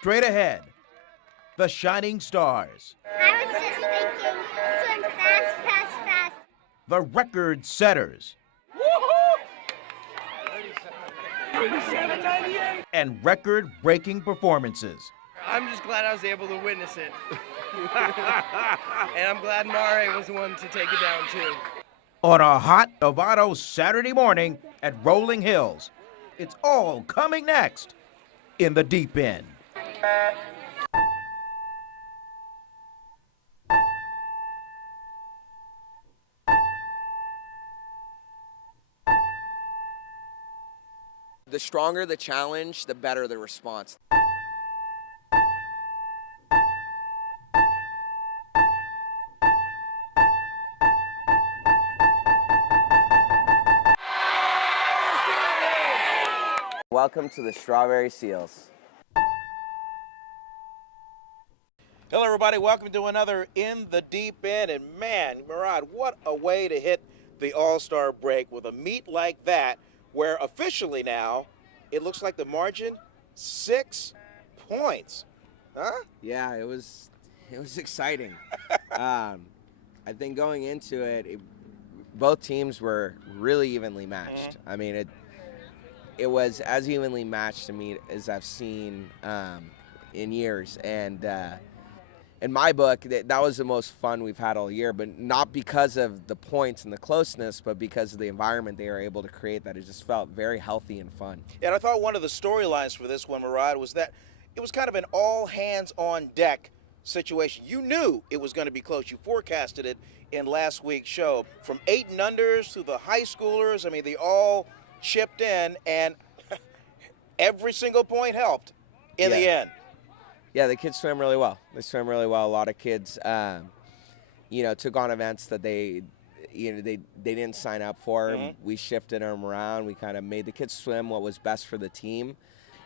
straight ahead, the shining stars. I was just thinking, swim fast, fast, fast. The record setters. 37.98. And record-breaking performances. I'm just glad I was able to witness it. And I'm glad Mare was the one to take it down too. On a hot Novato Saturday morning at Rolling Hills. It's all coming next in the deep end. The stronger the challenge, the better the response. Welcome to the Strawberry Seals. Hello, everybody. Welcome to another In the Deep End. And man, Mehrad, what a way to hit the All-Star break with a meet like that, where officially now it looks like the margin 6 points. Huh? Yeah, it was exciting. I think going into it, both teams were really evenly matched. I mean, it was as evenly matched to me as I've seen in years. And in my book, that was the most fun we've had all year, but not because of the points and the closeness, but because of the environment they were able to create, that it just felt very healthy and fun. And I thought one of the storylines for this one, Mehrad, was that it was kind of an all-hands-on-deck situation. You knew it was going to be close. You forecasted it in last week's show. From 8 and unders to the high schoolers, I mean, they all chipped in, and every single point helped in the end. Yeah, the kids swam really well. They swam really well. A lot of kids, took on events that they didn't sign up for. We shifted them around. We kind of made the kids swim what was best for the team.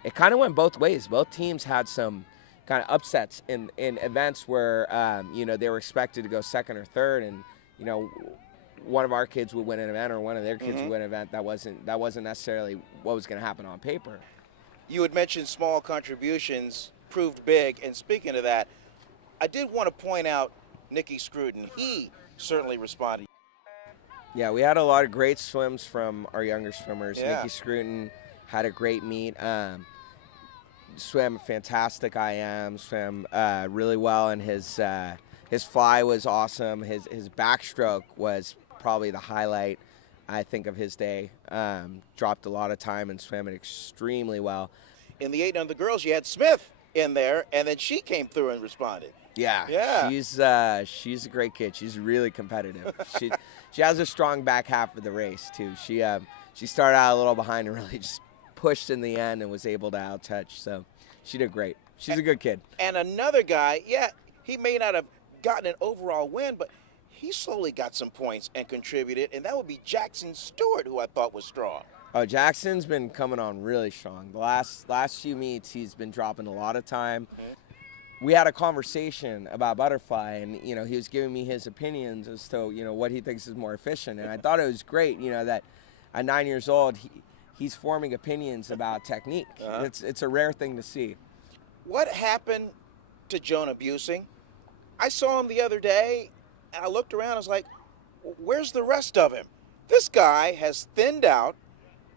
It kind of went both ways. Both teams had some kind of upsets in events where, they were expected to go second or third, and, one of our kids would win an event or one of their kids would win an event. That wasn't necessarily what was going to happen on paper. You had mentioned small contributions proved big, and speaking of that, I did want to point out Nicky Scruton. He certainly responded. Yeah, we had a lot of great swims from our younger swimmers. Yeah. Nicky Scruton had a great meet. Swam fantastic IM, swam really well, and his fly was awesome. His backstroke was probably the highlight, I think, of his day. Dropped a lot of time and swam it extremely well. In the 8 and under girls, you had Smith in there, and then she came through and responded. Yeah. She's a great kid. She's really competitive. She has a strong back half of the race too. She started out a little behind and really just pushed in the end and was able to out-touch. So she did great. She's a good kid. And another guy, he may not have gotten an overall win, but he slowly got some points and contributed, and that would be Jackson Stewart, who I thought was strong. Oh, Jackson's been coming on really strong. The last few meets, he's been dropping a lot of time. We had a conversation about butterfly, and he was giving me his opinions as to what he thinks is more efficient, and I thought it was great. That at 9 years old, he's forming opinions about technique. It's a rare thing to see. What happened to Jonah Busing? I saw him the other day, and I looked around. I was like, "Where's the rest of him?" This guy has thinned out,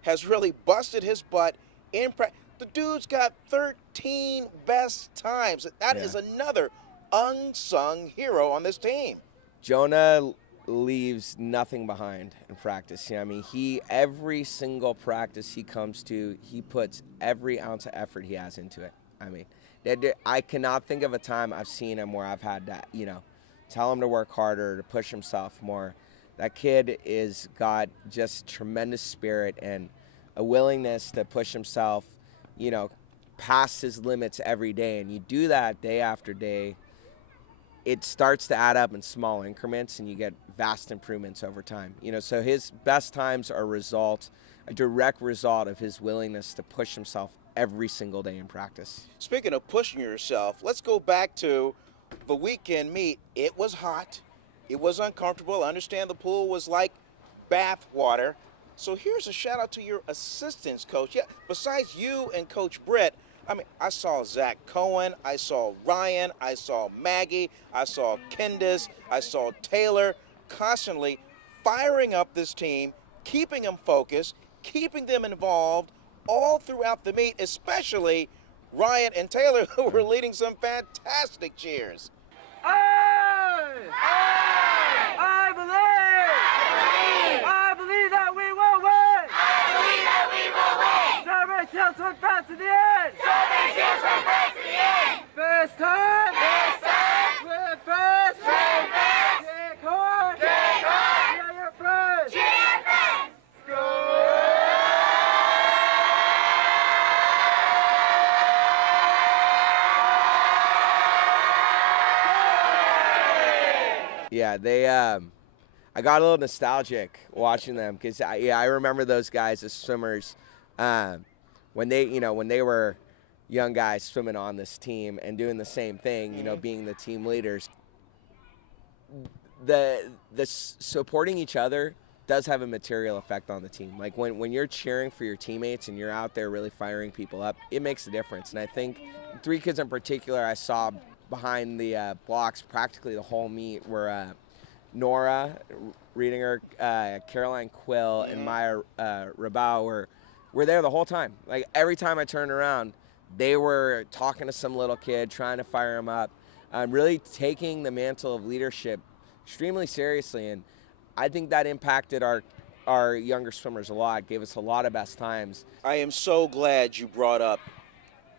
has really busted his butt in practice. The dude's got 13 best times. That is another unsung hero on this team. Jonah leaves nothing behind in practice. Every single practice he comes to, he puts every ounce of effort he has into it. I cannot think of a time I've seen him where I've had that, tell him to work harder, to push himself more. That kid is got just tremendous spirit and a willingness to push himself, past his limits every day. And you do that day after day, it starts to add up in small increments, and you get vast improvements over time. So his best times are a direct result of his willingness to push himself every single day in practice. Speaking of pushing yourself, let's go back to the weekend meet. It was hot. It was uncomfortable. I understand the pool was like bath water. So here's a shout out to your assistants, Coach. Yeah, besides you and Coach Brett, I mean, I saw Zach Cohen, I saw Ryan, I saw Maggie, I saw Kendis, I saw Taylor constantly firing up this team, keeping them focused, keeping them involved all throughout the meet, especially Ryan and Taylor, who were leading some fantastic cheers. I believe that we will win. Zarrehparvar Seals swim fast to the end. First time. Swim fast. Kick hard. Cheer your friends. Yeah, they. I got a little nostalgic watching them because I remember those guys as swimmers when they were young guys swimming on this team and doing the same thing, being the team leaders. The supporting each other does have a material effect on the team. Like when you're cheering for your teammates and you're out there really firing people up, it makes a difference. And I think 3 kids in particular I saw behind the blocks practically the whole meet were Nora Reedinger, Caroline Quill, and Maya Rabau were there the whole time. Like every time I turned around, they were talking to some little kid, trying to fire him up, really taking the mantle of leadership extremely seriously. And I think that impacted our younger swimmers a lot, gave us a lot of best times. I am so glad you brought up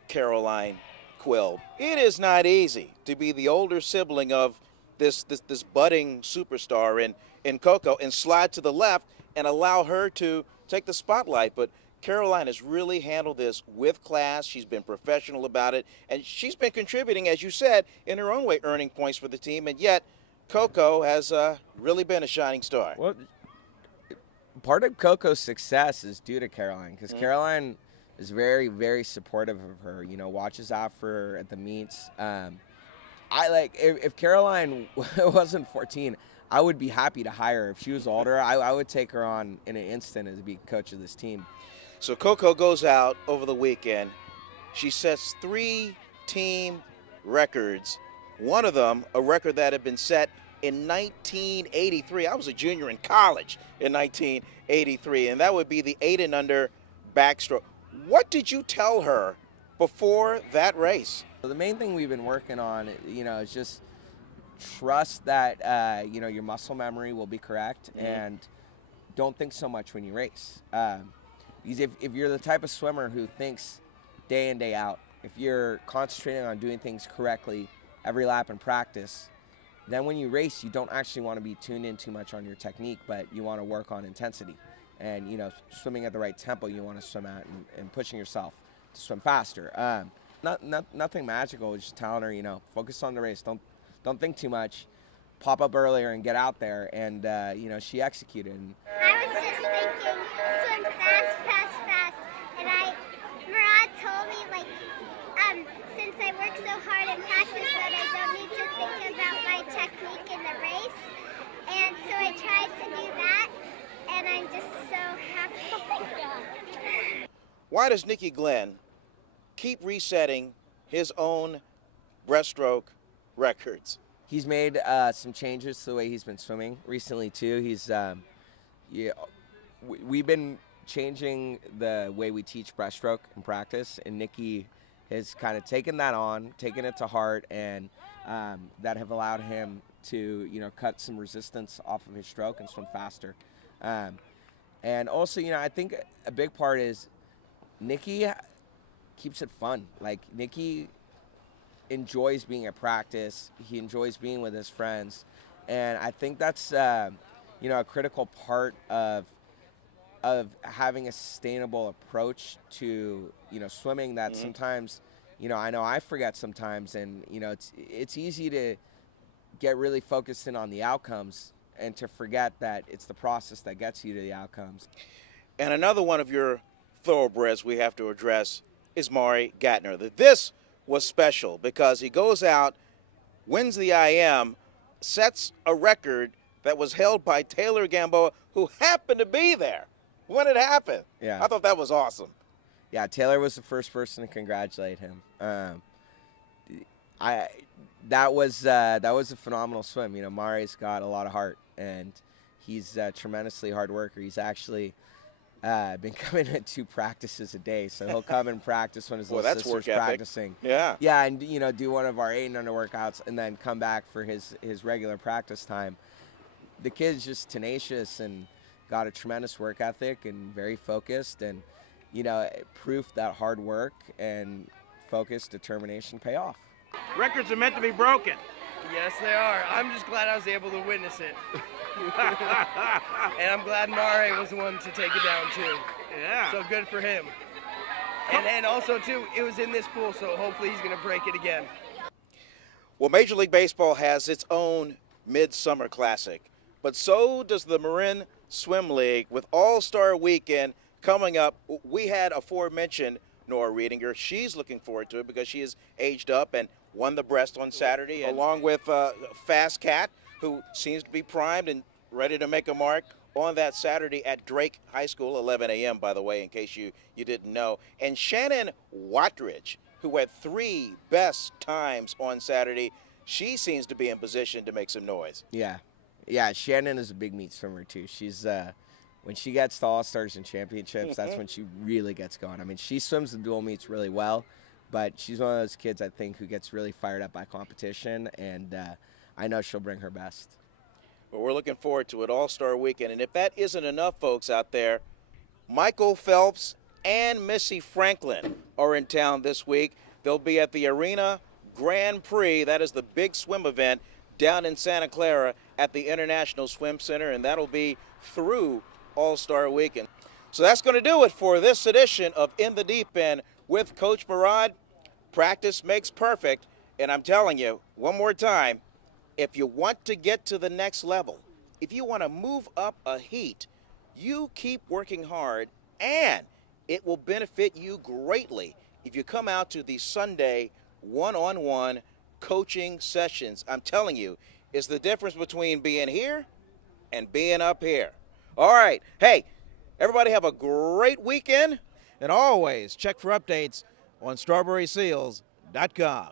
Caroline Quill. It is not easy to be the older sibling of this budding superstar in Coco and slide to the left and allow her to take the spotlight. But Caroline has really handled this with class. She's been professional about it, and she's been contributing, as you said, in her own way, earning points for the team. And yet, Coco has really been a shining star. Well, part of Coco's success is due to Caroline, because Caroline is very, very supportive of her. Watches out for her at the meets. If Caroline wasn't 14, I would be happy to hire her. If she was older, I would take her on in an instant as be coach of this team. So Coco goes out over the weekend. She sets 3 team records. One of them, a record that had been set in 1983. I was a junior in college in 1983, and that would be the 8 and under backstroke. What did you tell her before that race? The main thing we've been working on, is just trust that, your muscle memory will be correct, and don't think so much when you race. Because if you're the type of swimmer who thinks day in, day out, if you're concentrating on doing things correctly every lap in practice, then when you race, you don't actually want to be tuned in too much on your technique, but you want to work on intensity. And, swimming at the right tempo you want to swim at and pushing yourself to swim faster. Nothing magical, just telling her, focus on the race. Don't think too much. Pop up earlier and get out there. And, she executed. I was just thinking, swim fast. And Mehrad told me, since I work so hard in practice, that I don't need to think about my technique in the race. And so I tried to do that, and I'm just so happy. Why does Nicky Glenn keep resetting his own breaststroke records? He's made some changes to the way he's been swimming recently too. We've been changing the way we teach breaststroke in practice, and Nicky has kind of taken it to heart, and that have allowed him to cut some resistance off of his stroke and swim faster. And also, I think a big part is Nicky keeps it fun. Like, Nicky enjoys being at practice. He enjoys being with his friends. And I think that's, a critical part of having a sustainable approach to, swimming that sometimes, I know I forget sometimes. And, it's easy to get really focused in on the outcomes and to forget that it's the process that gets you to the outcomes. And another one of your thoroughbreds we have to address is Maury Gatner. This was special because he goes out, wins the IM, sets a record that was held by Taylor Gamboa, who happened to be there when it happened. Yeah. I thought that was awesome. Yeah, Taylor was the first person to congratulate him. That was a phenomenal swim. You know, Mare's got a lot of heart, and he's a tremendously hard worker. He's actually been coming to 2 practices a day, so he'll come and practice when his little that's sister's work ethic. practicing. Yeah. Yeah, and you know, do one of our 8 and under workouts, and then come back for his regular practice time. The kid's just tenacious and got a tremendous work ethic and very focused, and you know, proof that hard work and focus, determination pay off. Records are meant to be broken. Yes, they are. I'm just glad I was able to witness it. And I'm glad Mare was the one to take it down, too. Yeah. So good for him. And also, too, it was in this pool, so hopefully he's going to break it again. Well, Major League Baseball has its own Midsummer Classic, but so does the Marin Swim League with All-Star Weekend coming up. We had aforementioned Nora Riedinger. She's looking forward to it because she is aged up and won the breast on Saturday, along with Fast Cat, who seems to be primed and ready to make a mark on that Saturday at Drake High School, 11 a.m., by the way, in case you didn't know. And Shannon Wattridge, who had 3 best times on Saturday, she seems to be in position to make some noise. Yeah, Shannon is a big meet swimmer, too. She's when she gets to All-Stars and Championships, that's when she really gets going. I mean, she swims the dual meets really well, but she's one of those kids, I think, who gets really fired up by competition, and I know she'll bring her best. Well, we're looking forward to it, All-Star Weekend. And if that isn't enough, folks out there, Michael Phelps and Missy Franklin are in town this week. They'll be at the Arena Grand Prix. That is the big swim event down in Santa Clara at the International Swim Center, and that'll be through All-Star Weekend. So that's going to do it for this edition of In the Deep End with Coach Mehrad. Practice makes perfect, and I'm telling you, one more time, if you want to get to the next level, if you want to move up a heat, you keep working hard, and it will benefit you greatly if you come out to the Sunday one-on-one coaching sessions. I'm telling you, it's the difference between being here and being up here. All right. Hey, everybody have a great weekend. And always check for updates on strawberryseals.com.